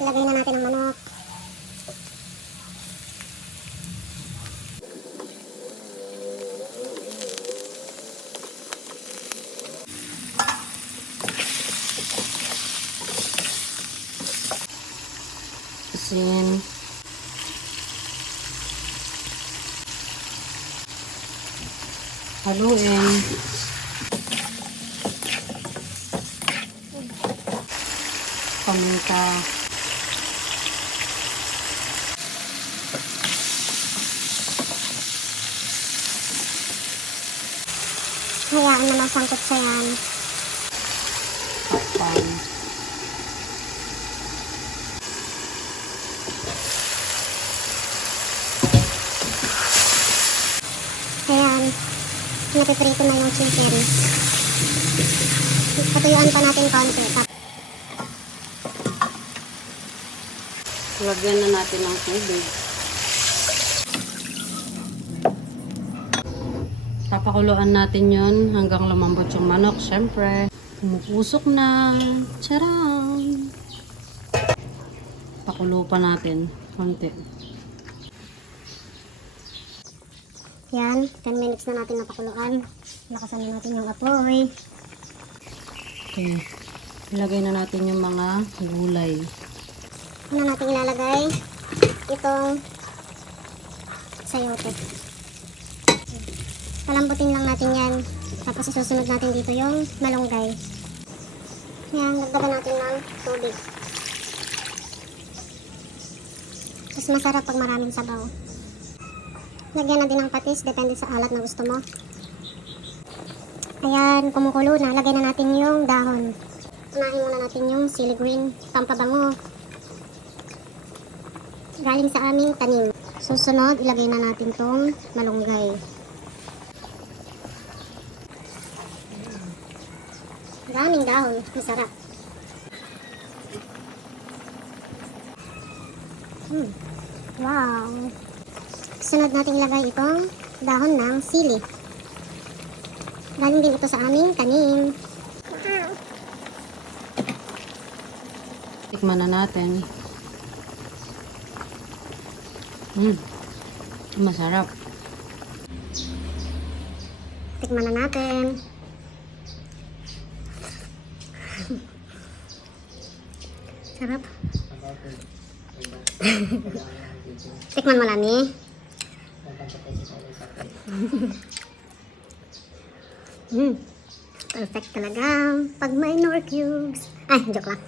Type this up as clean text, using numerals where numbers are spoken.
Ilagay na natin ang manok. Asin. Haluin. Paminta. Hayaan na masangkot siya yan. Takpan. Ayan. Napiprito na yung chicken. Patuyuan pa natin konti. Lagyan na natin ng tubig. Papakuluan natin yon hanggang lumambot yung manok. Siyempre, pumupusok na. Tcharam! Pakulo pa natin. Konti. Yan. 10 minutes na natin napakuluan. Lakasan na natin yung apoy. Okay. Ilagay na natin yung mga gulay. Una natin ilalagay itong sayote. Palambutin lang natin yan. Tapos isusunod natin dito yung malunggay. Yan, dagdagan natin ng tubig. Mas masarap pag maraming sabaw. Lagyan na din ng patis, depende sa alat na gusto mo. Ayan, kumukulo na. Lagay na natin yung dahon. Unahin muna natin yung sili green, pampabango. Galing sa aming tanim. Susunod, ilagay na natin tong malunggay. Daming dahon, masarap. Wow! Sunod natin ilagay itong dahon ng sili. Galing din ito sa aming tanim. Tikman na natin. Masarap. Tikman na natin. Sarap. Tikman mo lang eh. Perfect talaga pag may Knorr cubes. Ay, joke lang.